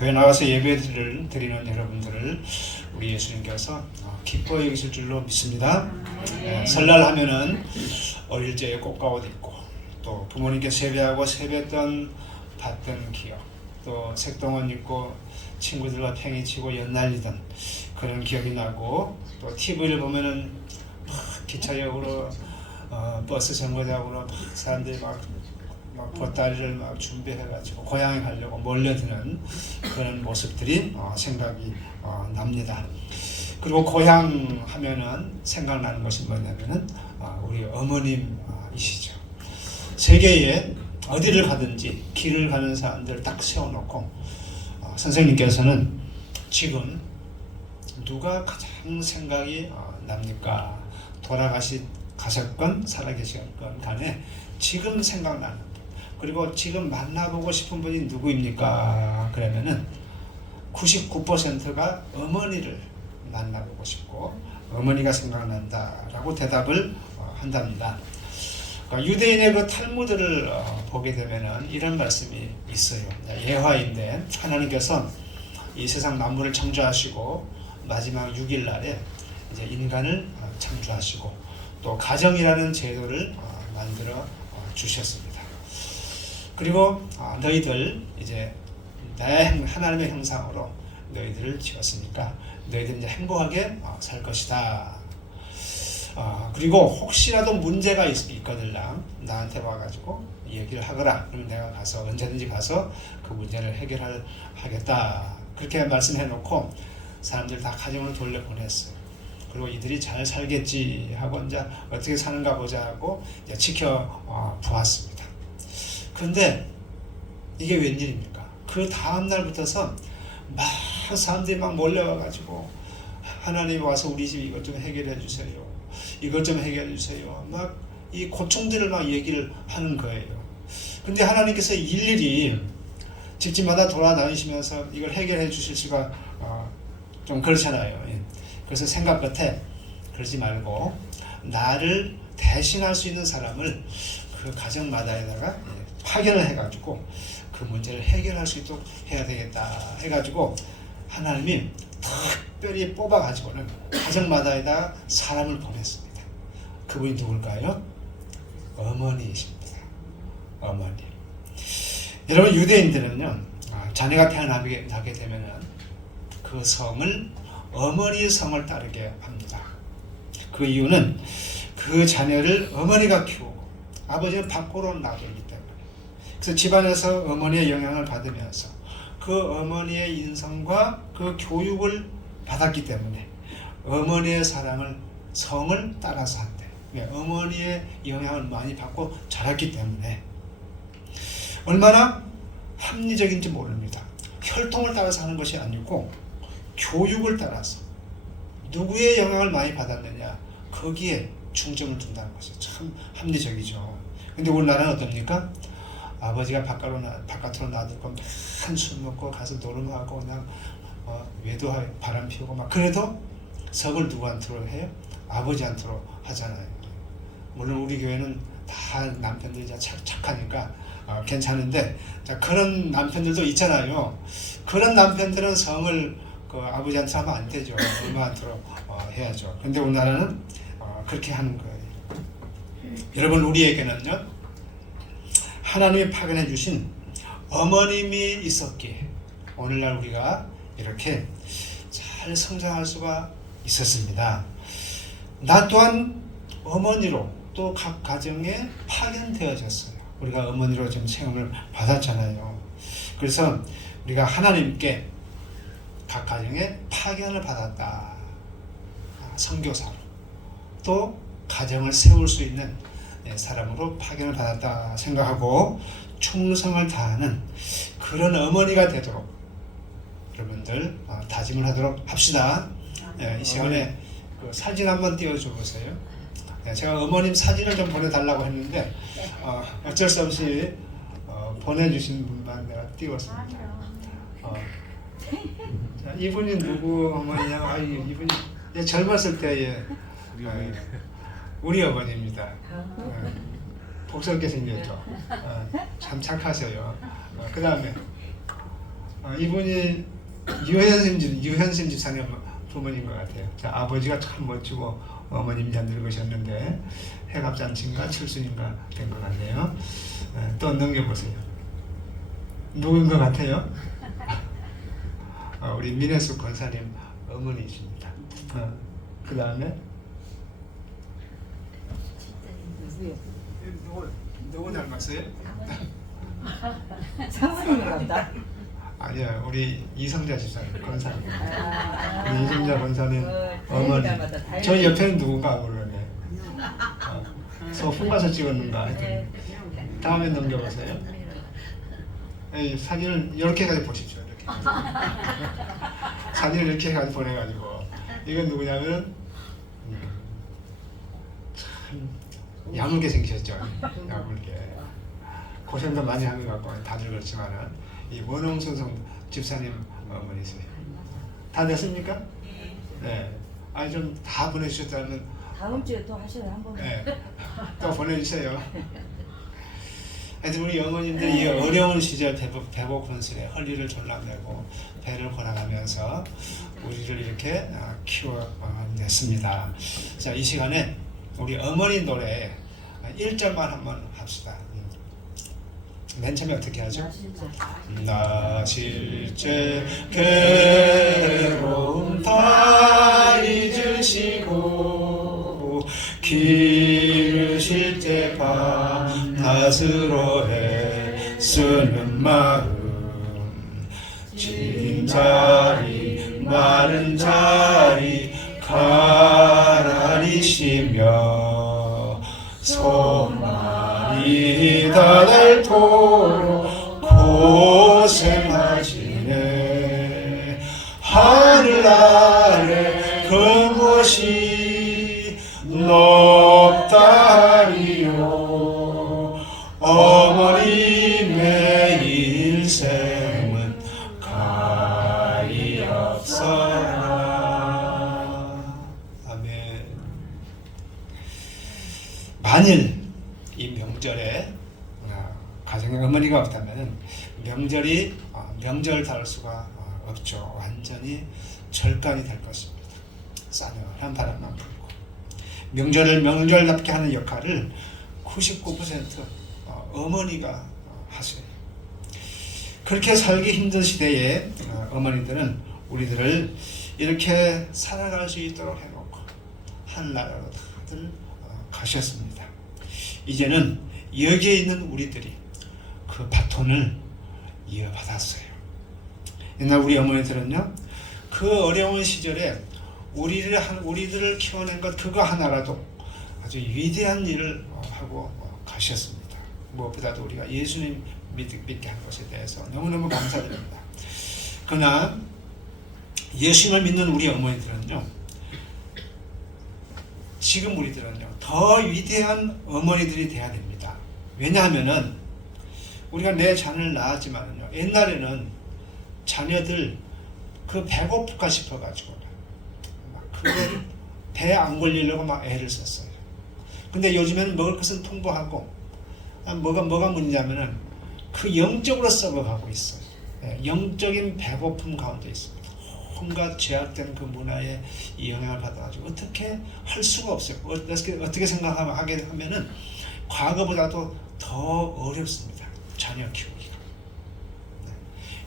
교회 나가서 예배를 드리는 여러분들을 우리 예수님께서 기뻐 여기실 줄로 믿습니다. 설날 하면은 어릴 적에 꽃가옷 입고 또 부모님께 세배하고 세뱃돈 받던 기억, 또 색동원 입고 친구들과 팽이치고 연날리던 그런 기억이 나고, 또 TV를 보면은 막 기차역으로 버스 정거장으로 막 사람들이 막 보따리를 막 준비해가지고 고향에 가려고 몰려드는 그런 모습들이 생각이 납니다. 그리고 고향 하면은 생각나는 것이 뭐냐면은 우리 어머님이시죠. 세계에 어디를 가든지 길을 가는 사람들을 딱 세워놓고 선생님께서는 지금 누가 가장 생각이 납니까? 가셨건 살아계셨건 간에 지금 생각나는 분, 그리고 지금 만나보고 싶은 분이 누구입니까? 그러면은 99%가 어머니를 만나보고 싶고 어머니가 생각난다라고 대답을 한답니다. 그러니까 유대인의 그 탈무드를 보게 되면은 이런 말씀이 있어요. 예화인데 하나님께서 이 세상 만물을 창조하시고 마지막 6일 날에 이제 인간을 창조하시고 또 가정이라는 제도를 만들어 주셨습니다. 그리고 너희들 이제 내 하나님의 형상으로 너희들을 지었으니까 너희들 이제 행복하게 살 것이다. 그리고 혹시라도 문제가 있거든 나한테 와가지고 얘기를 하거라. 그러면 내가 가서 언제든지 가서 그 문제를 해결하겠다. 그렇게 말씀해놓고 사람들 다 가정을 돌려보냈어요. 그리고 이들이 잘 살겠지 하고 이제 어떻게 사는가 보자 하고 이제 지켜보았습니다. 그런데 이게 웬일입니까? 그 다음 날부터서 막 사람들이 막 몰려와가지고 하나님 와서 우리 집 이것 좀 해결해 주세요. 이것 좀 해결해 주세요. 막 이 고충들을 막 얘기를 하는 거예요. 근데 하나님께서 일일이 집집마다 돌아다니시면서 이걸 해결해 주실 수가 좀 그렇잖아요. 그래서 생각 끝에 그러지 말고 나를 대신할 수 있는 사람을 그 가정마다에다가 파견을 해가지고 그 문제를 해결할 수 있도록 해야 되겠다 해가지고 하나님이 특별히 뽑아가지고는 가정마다에다가 사람을 보냈습니다. 그분이 누굴까요? 어머니이십니다. 어머니. 여러분, 유대인들은요, 자녀가 태어나게 되면은 그 성을 어머니의 성을 따르게 합니다. 그 이유는 그 자녀를 어머니가 키우고 아버지는 밖으로 놔두기 때문에. 그래서 집안에서 어머니의 영향을 받으면서 그 어머니의 인성과 그 교육을 받았기 때문에 어머니의 사랑을 성을 따라서 한대. 어머니의 영향을 많이 받고 자랐기 때문에 얼마나 합리적인지 모릅니다. 혈통을 따라서 하는 것이 아니고 교육을 따라서 누구의 영향을 많이 받았느냐, 거기에 중점을 둔다는 것이 참 합리적이죠. 근데 우리나라는 어떻습니까? 아버지가 바깥으로 놔두고 한술 먹고 가서 노름하고 그냥 외도하고 바람 피우고 막 그래도 석을 누구한테로 해요? 아버지한테로 하잖아요. 물론 우리 교회는 다 남편들이 착하니까 괜찮은데, 그런 남편들도 있잖아요. 그런 남편들은 성을 그 아버지한테 하면 안 되죠. 엄마한테로 해야죠. 근데 우리나라는 그렇게 하는 거예요. 여러분, 우리에게는요, 하나님이 파견해 주신 어머님이 있었기에 오늘날 우리가 이렇게 잘 성장할 수가 있었습니다. 나 또한 어머니로 또 각 가정에 파견되어졌어요. 우리가 어머니로 좀 체험을 받았잖아요. 그래서 우리가 하나님께 각 가정에 파견을 받았다. 선교사로 또 가정을 세울 수 있는 사람으로 파견을 받았다 생각하고 충성을 다하는 그런 어머니가 되도록 여러분들 다짐을 하도록 합시다. 이 시간에 그 사진 한번 띄워줘 보세요. 제가 어머님 사진을 좀 보내달라고 했는데 어쩔 수 없이 보내주신 분만 내가 띄웠습니다. 자, 이분이 누구 어머니냐? 이분이 젊었을 때의 우리 어머니입니다. 복스럽게 생겼죠. 참 착하셔요. 그 다음에 이분이 유현심 집사님 부모님 것 같아요. 자, 아버지가 참 멋지고 어머님 이제 늙으셨는데 해갑잔치인가 칠순인가 된 것 같네요. 또 넘겨보세요. 누구인 것 같아요? 우리 민혜숙 권사님 어머니십니다. 그 다음에 누구 닮았어요? 사모님 같다. 아니요, 우리 이성자 집사님 권사님. 우리 이성자 권사님 어머니. 저 옆에는 누군가 모르네. 소풍 가서 찍었는가 하여튼. 다음에 넘겨보세요. 사진을 이렇게까지 보십시오. 이렇게. 사진을 이렇게까지 보내가지고 이건 누구냐면 참 야물게 생기셨죠. 야물게. 고생도 많이 한 것 같고 다들 그렇지만은 이 원홍순성 집사님 어머니세요. 다 됐습니까? 네. 아니 좀 다 보내주셨다면 다음 주에 또 하셔요 한 번. 네. 또 보내주세요. 하여튼 우리 어머님들 이 어려운 시절 배복 혼술에 헐리를 졸라매고 배를 골아가면서 우리를 이렇게 키워냈습니다. 자, 이 시간에 우리 어머니 노래 1절만 한번 합시다. 맨 처음에 어떻게 하죠? 나 실제 괴로움 다 잊으시고 기르실 때 밤낮으로 애쓰는 마음 진 자리 마른 자리 가라리시며 손만이 닿을토록 고생하시네 하늘 아래 그 무엇이 높다리요 어머님의 일생은 가히 없어라. 아멘. 만일 이 명절에 가정에 어머니가 없다면 명절 다룰 수가 없죠. 완전히 절간이 될 것입니다. 싸늘한 바람만 불고 명절을 명절답게 하는 역할을 99% 어머니가 하세요. 그렇게 살기 힘든 시대에 어머니들은 우리들을 이렇게 살아갈 수 있도록 해놓고 하늘나라로 다들 가셨습니다. 이제는 여기에 있는 우리들이 그 바톤을 이어받았어요. 옛날 우리 어머니들은요, 그 어려운 시절에 우리들을 키워낸 것 그거 하나라도 아주 위대한 일을 하고 가셨습니다. 무엇보다도 우리가 예수님 믿게 한 것에 대해서 너무너무 감사드립니다. 그러나 예수님을 믿는 우리 어머니들은요, 지금 우리들은요 더 위대한 어머니들이 돼야 됩니다. 왜냐하면은 우리가 내 자녀를 낳았지만은요, 옛날에는 자녀들 그 배고플까 싶어가지고 그걸 배 안 걸리려고 막 애를 썼어요. 근데 요즘에는 먹을 것은 풍부하고 뭐가 문제냐면은 그 영적으로 썩어가고 있어요. 영적인 배고픔 가운데 있습니다. 온갖 죄악된 그 문화에 이 영향을 받아가지고 어떻게 할 수가 없어요. 어떻게 생각하게 하면은 과거보다도 더 어렵습니다. 자녀 키우기가.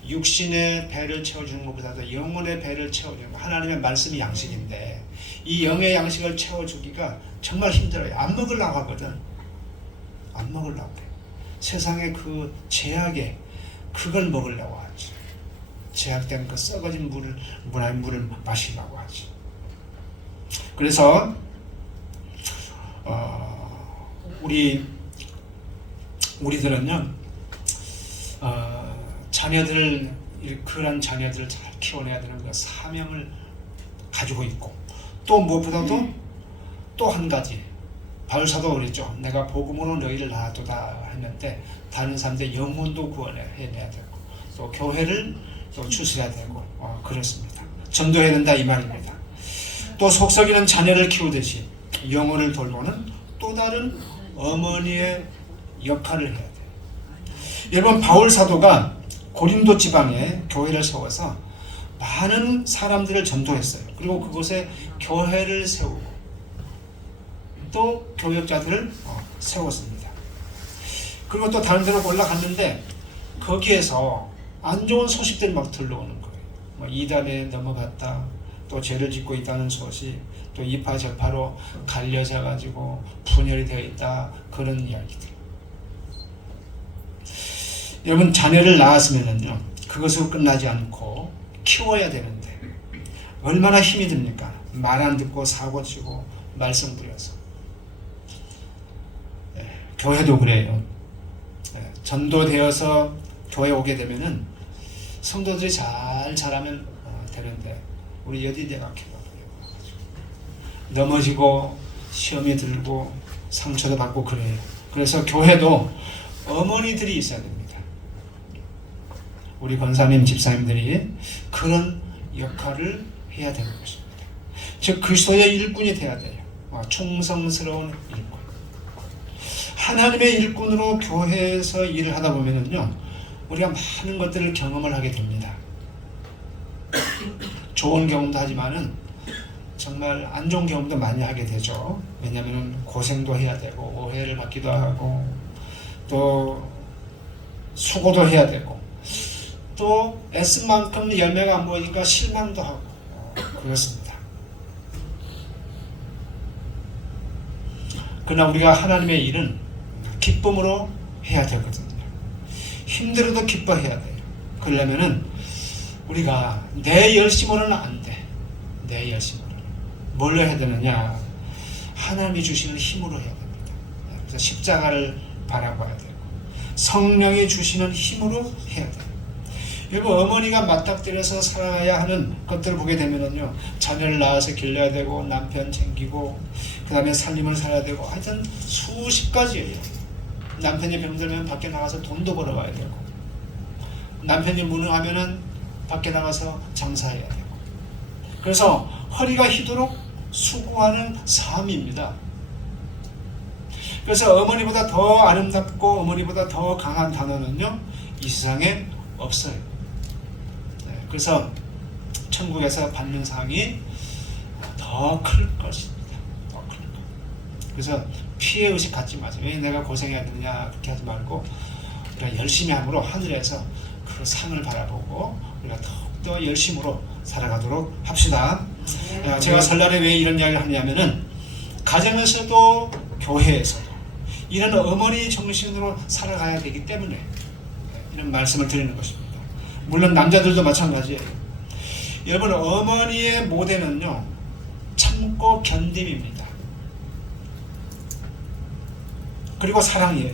육신의 배를 채워주는 것보다도 영혼의 배를 채워주는 것. 하나님의 말씀이 양식인데 이 영의 양식을 채워주기가 정말 힘들어요. 안 먹으려고 하거든. 안 먹으려고 그래. 세상의 그 죄악에 그걸 먹으려고 하지. 제약된 그 썩어진 문화의 물을 마시려고 하지. 그래서 우리들은요 그런 자녀들을 잘 키워내야 되는 그 사명을 가지고 있고, 또 무엇보다도 또 한 가지, 바울사도 그랬죠. 내가 복음으로 너희를 낳았도다 했는데 다른 사람들의 영혼도 구원해내야 되고 또 교회를 또 추스려야 되고 그렇습니다. 전도해야 된다 이 말입니다. 또 속썩이는 자녀를 키우듯이 영혼을 돌보는 또 다른 어머니의 역할을 해야 돼요. 여러분, 바울 사도가 고린도 지방에 교회를 세워서 많은 사람들을 전도했어요. 그리고 그곳에 교회를 세우고 또 교역자들을 세웠습니다. 그리고 또 다른 데로 올라갔는데 거기에서 안 좋은 소식들이 막 들려오는 거예요. 뭐 이단에 넘어갔다, 또 죄를 짓고 있다는 소식, 또 이파 저파로 갈려져 가지고 분열이 되어 있다, 그런 이야기들. 여러분, 자녀를 낳았으면요 그것으로 끝나지 않고 키워야 되는데 얼마나 힘이 듭니까? 말 안 듣고 사고치고 말썽 부려서. 교회도 그래요. 전도되어서 교회 오게 되면은 성도들이 잘 자라면 되는데 우리 여디대가 넘어지고 시험이 들고 상처도 받고 그래요. 그래서 교회도 어머니들이 있어야 됩니다. 우리 권사님, 집사님들이 그런 역할을 해야 되는 것입니다. 즉 그리스도의 일꾼이 돼야 돼요. 충성스러운 일꾼. 하나님의 일꾼으로 교회에서 일을 하다 보면은요, 우리가 많은 것들을 경험을 하게 됩니다. 좋은 경험도 하지만은 정말 안 좋은 경험도 많이 하게 되죠. 왜냐하면 고생도 해야 되고 오해를 받기도 하고 또 수고도 해야 되고 또 애쓴 만큼 열매가 안 보이니까 실망도 하고 그렇습니다. 그러나 우리가 하나님의 일은 기쁨으로 해야 되거든요. 힘들어도 기뻐해야 돼요. 그러려면은 우리가 내 열심으로는 안 돼. 내 열심으로는. 뭘로 해야 되느냐? 하나님이 주시는 힘으로 해야 됩니다. 그래서 십자가를 바라봐야 되고 성령이 주시는 힘으로 해야 돼요. 여러분, 어머니가 맞닥뜨려서 살아가야 하는 것들을 보게 되면은요, 자녀를 낳아서 길러야 되고 남편 챙기고 그 다음에 살림을 살아야 되고 하여튼 수십 가지예요. 남편이 병들면 밖에 나가서 돈도 벌어와야 되고 남편이 무능하면은 밖에 나가서 장사해야 되고 그래서 허리가 휘도록 수고하는 삶입니다. 그래서 어머니보다 더 아름답고 어머니보다 더 강한 단어는요 이 세상에 없어요. 그래서 천국에서 받는 상이 더 클 것입니다. 더 클 것. 그래서 피해의식 갖지 마세요. 왜 내가 고생해야 되느냐 그렇게 하지 말고 우리가 열심히 함으로 하늘에서 그 상을 바라보고 우리가 더욱더 열심으로 살아가도록 합시다. 제가 설날에 왜 이런 이야기를 하냐면은 가정에서도 교회에서도 이런 어머니 정신으로 살아가야 되기 때문에 이런 말씀을 드리는 것입니다. 물론 남자들도 마찬가지예요. 여러분, 어머니의 모델은요 참고 견딤입니다. 그리고 사랑이에요.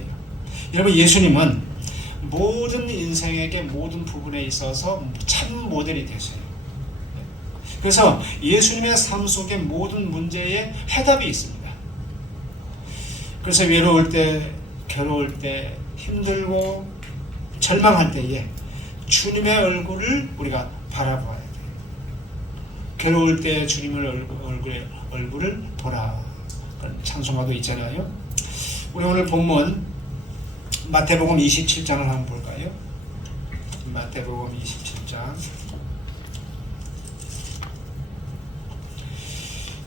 여러분, 예수님은 모든 인생에게 모든 부분에 있어서 참 모델이 되세요. 그래서 예수님의 삶 속에 모든 문제에 해답이 있습니다. 그래서 외로울 때, 괴로울 때, 힘들고 절망할 때에 주님의 얼굴을 우리가 바라봐야 돼요. 괴로울 때 주님의 얼굴을 보라. 찬송가도 있잖아요. 우리 오늘 본문 마태복음 27장을 한번 볼까요? 마태복음 27장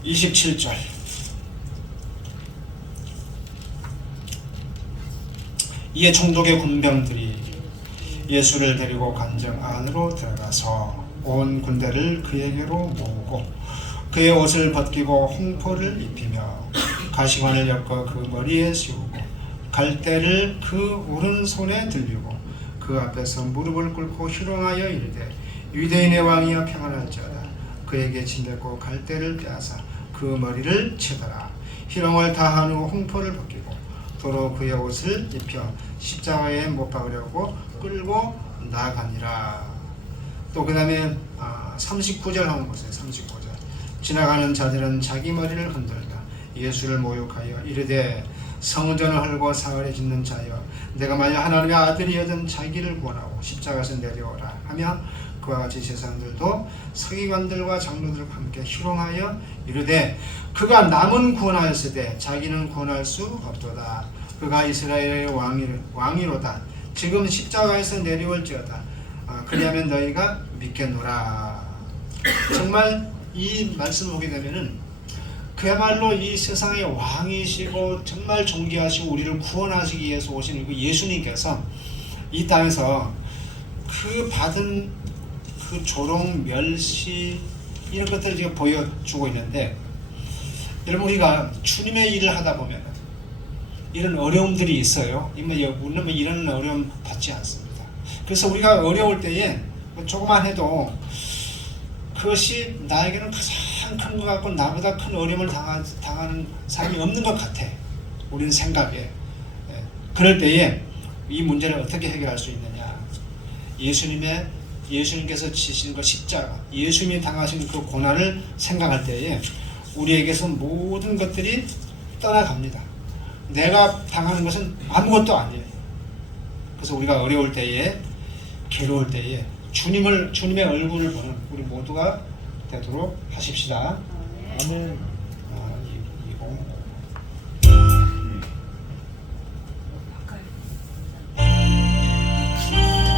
27절. 이에 총독의 군병들이 예수를 데리고 관정 안으로 들어가서 온 군대를 그에게로 모으고 그의 옷을 벗기고 홍포를 입히며 가시관을 엮어 그 머리에 씌우고 갈대를 그 오른손에 들리고 그 앞에서 무릎을 꿇고 희롱하여 이르되 유대인의 왕이여 평안할지어다. 그에게 침뱉고 갈대를 빼앗아 그 머리를 치더라. 희롱을 다한 후 홍포를 벗기고 도로 그의 옷을 입혀 십자가에 못 박으려고 끌고 나가니라. 또 그 다음에 39절 한번 보세요. 39절. 지나가는 자들은 자기 머리를 흔들다 예수를 모욕하여 이르되 성전을 헐고 사흘에 짓는 자여 내가 만약 하나님의 아들이여든 자기를 구원하고 십자가에서 내려오라 하며 그와 같이 세상들도 서기관들과 장로들과 함께 희롱하여 이르되 그가 남은 구원하였으되 자기는 구원할 수 없도다. 그가 이스라엘의 왕이로다. 지금 십자가에서 내려올지어다. 그리하면 너희가 믿겠노라. 정말 이 말씀을 보게 되면은 그야말로 이 세상의 왕이시고 정말 존귀하시고 우리를 구원하시기 위해서 오신 그 예수님께서 이 땅에서 그 받은 그 조롱, 멸시 이런 것들을 지금 보여주고 있는데, 여러분 우리가 주님의 일을 하다 보면 이런 어려움들이 있어요. 물론 이런 어려움 받지 않습니다. 그래서 우리가 어려울 때에 조금만 해도 그것이 나에게는 가장 큰 것 같고 나보다 큰 어려움을 당하는 사람이 없는 것 같아. 우리는 생각에. 그럴 때에 이 문제를 어떻게 해결할 수 있느냐. 예수님께서 지신 그 십자가, 예수님이 당하신 그 고난을 생각할 때에 우리에게서 모든 것들이 떠나갑니다. 내가 당하는 것은 아무것도 아니에요. 그래서 우리가 어려울 때에, 괴로울 때에 주님의 얼굴을 보는 우리 모두가 되도록 하십시다. 아멘.